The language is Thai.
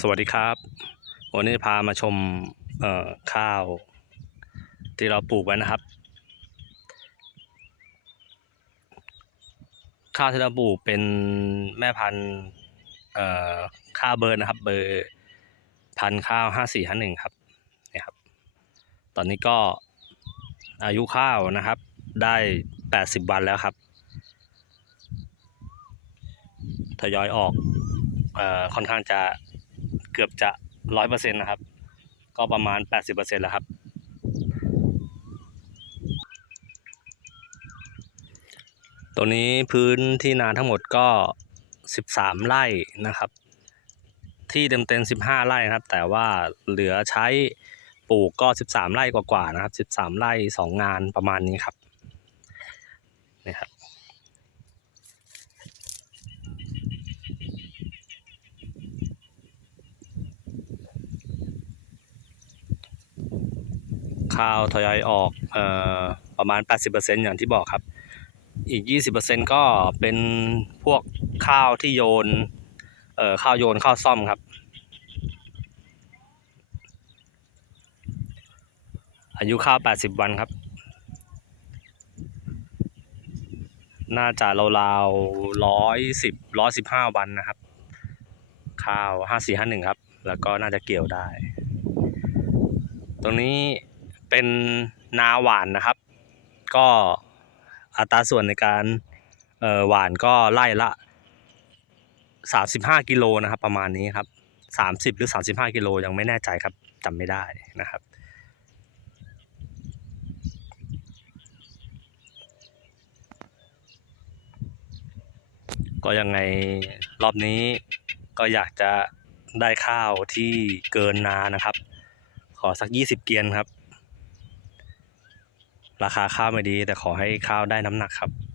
สวัสดีครับ วันนี้พามาชมข้าว ที่เราปลูกไว้นะครับ ข้าวที่เราปลูกเป็นแม่พันธุ์ข้าวเบอร์นะครับ เบอร์พันธุ์ข้าวห้าสี่ห้าหนึ่งครับนี่ครับ ตอนนี้ก็อายุข้าวนะครับ ได้แปดสิบวันแล้วครับทยอยออกออค่อนข้างจะ เกือบจะร้อยเปอร์เซ็นต์นะครับ ก็ประมาณแปดสิบเปอร์เซ็นต์แล้วครับ ตัวนี้พื้นที่นาทั้งหมดก็สิบสามไร่นะครับ ที่เต็มเต็มสิบห้าไร่นะครับ แต่ว่าเหลือใช้ปลูกก็สิบสามไร่กว่าๆนะครับสิบสามไร่สองงานประมาณนี้ครับนี่ครับ ข้าวทยอยออกออประมาณ 80%อย่างที่บอกครับ อีก 20%ก็เป็นพวกข้าวที่โยนเข้าวโยนข้าวซ่อมครับ อายุข้าว 80 วันครับ น่าจะราวๆร้อยสิบร้อยสิบห้าวันนะครับ ข้าวห้าสี่ห้าหนึ่งครับ แล้วก็น่าจะเกี่ยวได้ ตรงนี้ เป็นนาหวานนะครับ ก็อัตราส่วนในการหวานก็ไล่ละสามสิบห้ากิโลนะครับ ประมาณนี้ครับสามสิบหรือสามสิบห้ากิโลยังไม่แน่ใจครับจำไม่ได้นะครับ ก็ยังไงรอบนี้ก็อยากจะได้ข้าวที่เกินนานะครับ ขอสักยี่สิบเกียนครับ ราคาข้าวไม่ดี แต่ขอให้ข้าวได้น้ำหนักครับ